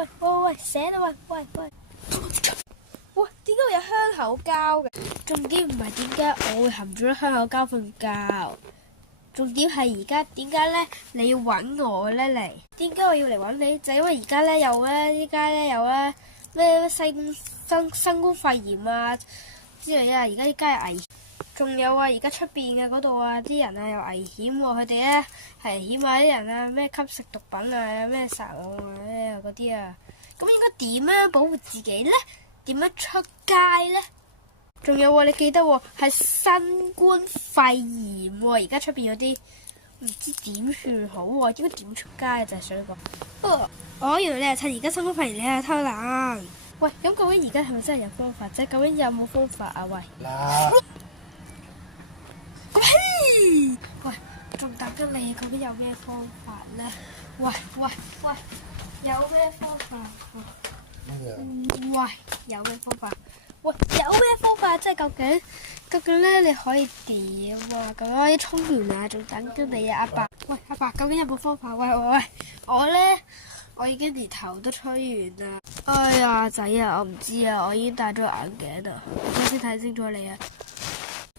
喂，寫啦喂。哇！點解會有香口膠嘅？重點唔係點解我會含住香口膠瞓覺，重點係而家點解咧你要揾我咧嚟？點解我要嚟揾你？就因為而家咧有咩新冠肺炎啊之類啊，而家啲街係危險，仲有啊而家出邊嘅嗰度啊啲人啊又危險喎，佢哋咧係危險啊啲人啊咩吸食毒品啊咩殺我啊咩嗰啲啊，咁應該點樣保護自己咧？點樣出街咧？仲有喎，你記得喎，係新冠肺炎喎，而家出邊有啲唔知點算好喎，應該點出街就係想講。原來你係趁而家新冠肺炎你係偷懶。喂，咁究竟而家係咪真係有方法啫？究竟有冇方法啊？喂，喂，仲等緊你，究竟有咩方法咧？喂，有咩方法？喂，有咩方法？喂，有咩方法？即係究竟咧，你可以點啊？咁我要沖完啊，仲等緊你啊，阿爸。喂，阿爸，究竟有冇方法？喂，我已經連頭都吹完啦。哎呀，仔啊，我唔知啊，我已經戴咗眼鏡啦，我先睇清楚你啊。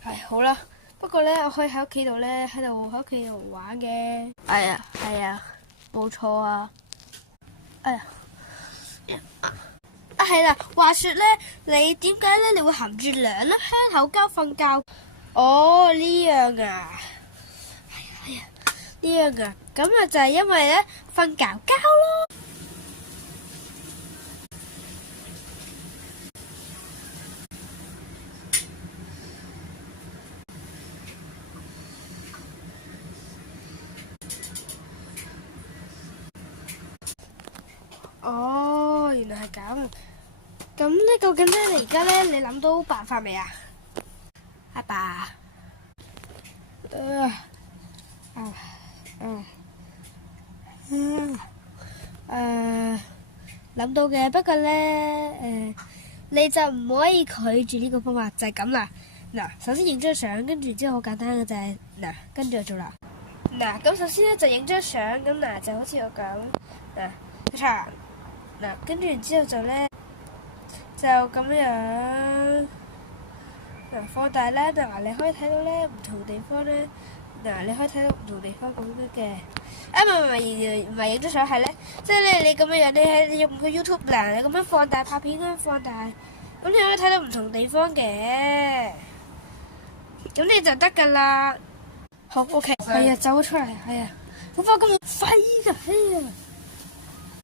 係好啦，不過咧，我可以喺屋企度咧，喺屋企度玩嘅。係啊，冇錯啊。哎呀。係啦，話說咧，你點解咧你會含住兩粒香口膠瞓覺？哦，呢樣啊，係啊，呢樣啊，咁啊就係因為咧瞓覺咯。哦，原來係咁。咁咧，究竟咧，你而家咧，你諗到辦法未啊？阿爸，諗到嘅，不過咧，你就唔可以拒絕呢個方法，就係咁啦。嗱，首先影張相，跟住之後好簡單嘅就係嗱，跟住就做啦。嗱，咁首先咧就影張相，咁嗱就好似我咁嗱，嗱，跟住然之後就咧。就咁樣嗱，放大咧嗱，你可以睇到咧唔同地方咧嗱，你可以睇到唔同地方咁樣嘅。唔係影張相係咧，即係咧你咁樣你用個 YouTube 嗱，你咁樣放大拍片咁樣放大，咁你可以睇到唔同地方嘅，咁你就得㗎啦。好 OK，係啊，走咗出嚟，係啊，好快咁快㗎，係啊。